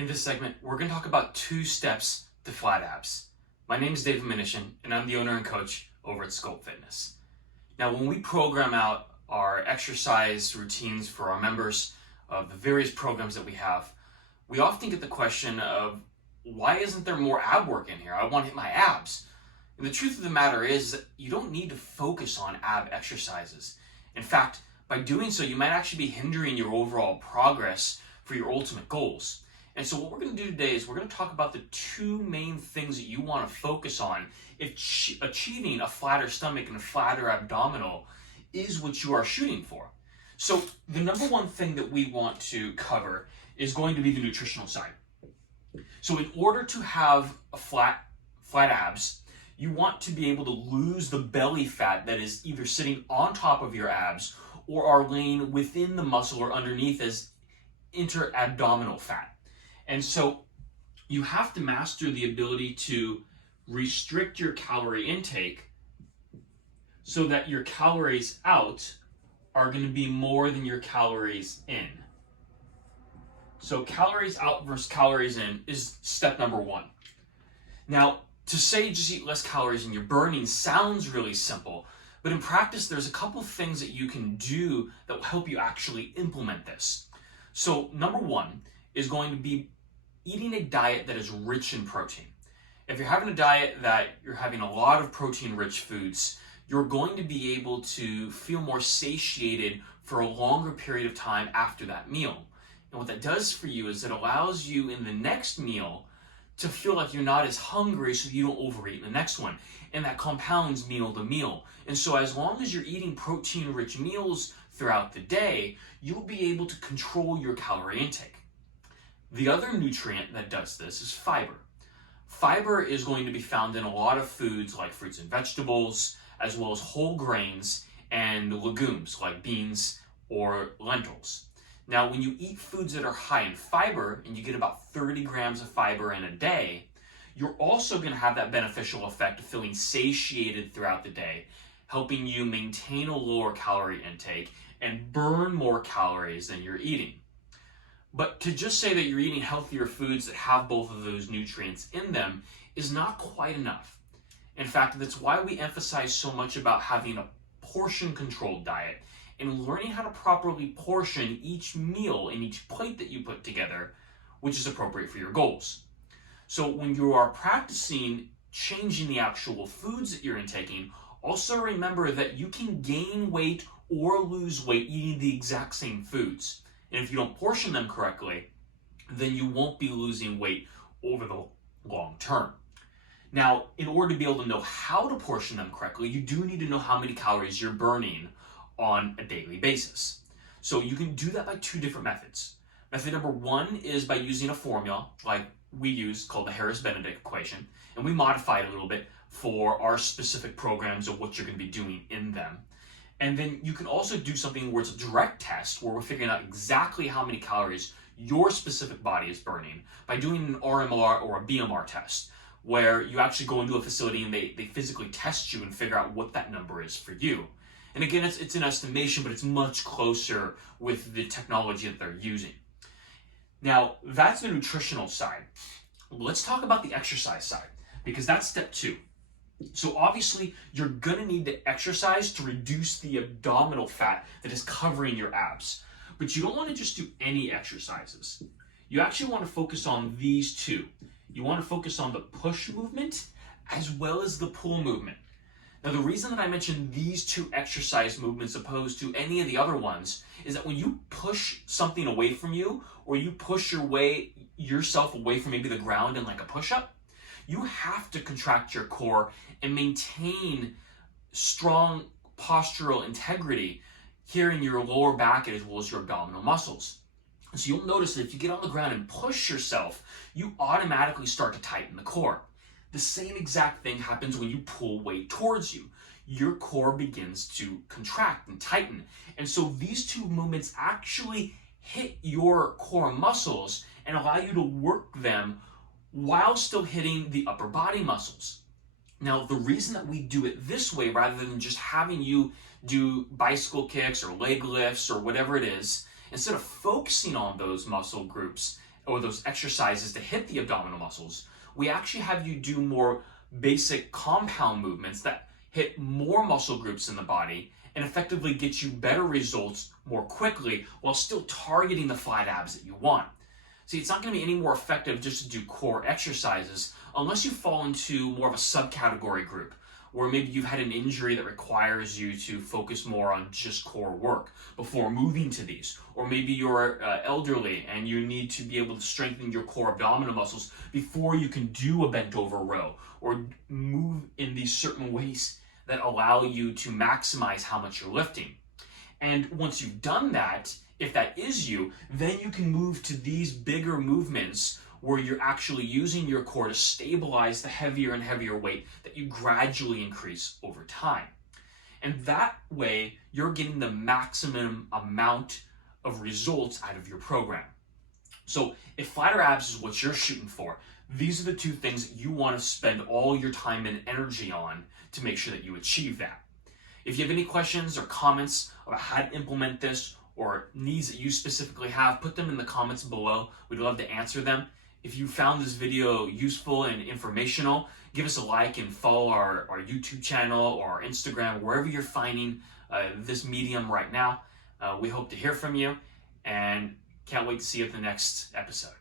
In this segment, we're going to talk about 2 steps to flat abs. My name is David Minishian, and I'm the owner and coach over at Sculpt Fitness. Now, when we program out our exercise routines for our members of the various programs that we have, we often get the question of, why isn't there more ab work in here? I want to hit my abs. And the truth of the matter is that you don't need to focus on ab exercises. In fact, by doing so, you might actually be hindering your overall progress for your ultimate goals. And so what we're going to do today is we're going to talk about the 2 main things that you want to focus on if achieving a flatter stomach and a flatter abdominal is what you are shooting for. So the number one thing that we want to cover is going to be the nutritional side. So in order to have a flat abs, you want to be able to lose the belly fat that is either sitting on top of your abs or are laying within the muscle or underneath as interabdominal fat. And so you have to master the ability to restrict your calorie intake so that your calories out are going to be more than your calories in. So calories out versus calories in is step number 1. Now, to say just eat less calories than you're burning sounds really simple, but in practice there's a couple things that you can do that will help you actually implement this. So number 1 is going to be eating a diet that is rich in protein. If you're having a diet that you're having a lot of protein-rich foods, you're going to be able to feel more satiated for a longer period of time after that meal. And what that does for you is it allows you in the next meal to feel like you're not as hungry so you don't overeat in the next one. And that compounds meal to meal. And so as long as you're eating protein-rich meals throughout the day, you'll be able to control your calorie intake. The other nutrient that does this is fiber. Fiber is going to be found in a lot of foods like fruits and vegetables, as well as whole grains and legumes like beans or lentils. Now, when you eat foods that are high in fiber, and you get about 30 grams of fiber in a day, you're also going to have that beneficial effect of feeling satiated throughout the day, helping you maintain a lower calorie intake and burn more calories than you're eating. But to just say that you're eating healthier foods that have both of those nutrients in them is not quite enough. In fact, that's why we emphasize so much about having a portion-controlled diet and learning how to properly portion each meal and each plate that you put together, which is appropriate for your goals. So when you are practicing changing the actual foods that you're intaking, also remember that you can gain weight or lose weight eating the exact same foods. And if you don't portion them correctly, then you won't be losing weight over the long term. Now, in order to be able to know how to portion them correctly, you do need to know how many calories you're burning on a daily basis. So you can do that by 2 different methods. Method number 1 is by using a formula like we use called the Harris-Benedict equation, and we modify it a little bit for our specific programs of what you're going to be doing in them. And then you can also do something where it's a direct test, where we're figuring out exactly how many calories your specific body is burning by doing an RMR or a BMR test, where you actually go into a facility and they physically test you and figure out what that number is for you. And again, it's an estimation, but it's much closer with the technology that they're using. Now, that's the nutritional side. Let's talk about the exercise side, because that's step 2. So obviously, you're going to need to exercise to reduce the abdominal fat that is covering your abs. But you don't want to just do any exercises. You actually want to focus on these 2. You want to focus on the push movement as well as the pull movement. Now, the reason that I mentioned these 2 exercise movements opposed to any of the other ones is that when you push something away from you, or you push yourself away from maybe the ground in like a push-up, you have to contract your core and maintain strong postural integrity here in your lower back as well as your abdominal muscles. So you'll notice that if you get on the ground and push yourself, you automatically start to tighten the core. The same exact thing happens when you pull weight towards you. Your core begins to contract and tighten. And so these 2 movements actually hit your core muscles and allow you to work them while still hitting the upper body muscles. Now, the reason that we do it this way rather than just having you do bicycle kicks or leg lifts or whatever it is, instead of focusing on those muscle groups or those exercises to hit the abdominal muscles, we actually have you do more basic compound movements that hit more muscle groups in the body and effectively get you better results more quickly while still targeting the flat abs that you want. See, it's not going to be any more effective just to do core exercises unless you fall into more of a subcategory group, where maybe you've had an injury that requires you to focus more on just core work before moving to these. Or maybe you're elderly and you need to be able to strengthen your core abdominal muscles before you can do a bent over row or move in these certain ways that allow you to maximize how much you're lifting. And once you've done that, if that is you, then you can move to these bigger movements where you're actually using your core to stabilize the heavier and heavier weight that you gradually increase over time. And that way, you're getting the maximum amount of results out of your program. So if flatter abs is what you're shooting for, these are the two things that you want to spend all your time and energy on to make sure that you achieve that. If you have any questions or comments about how to implement this or needs that you specifically have, put them in the comments below. We'd love to answer them. If you found this video useful and informational, give us a like and follow our YouTube channel or our Instagram, wherever you're finding this medium right now. We hope to hear from you and can't wait to see you at the next episode.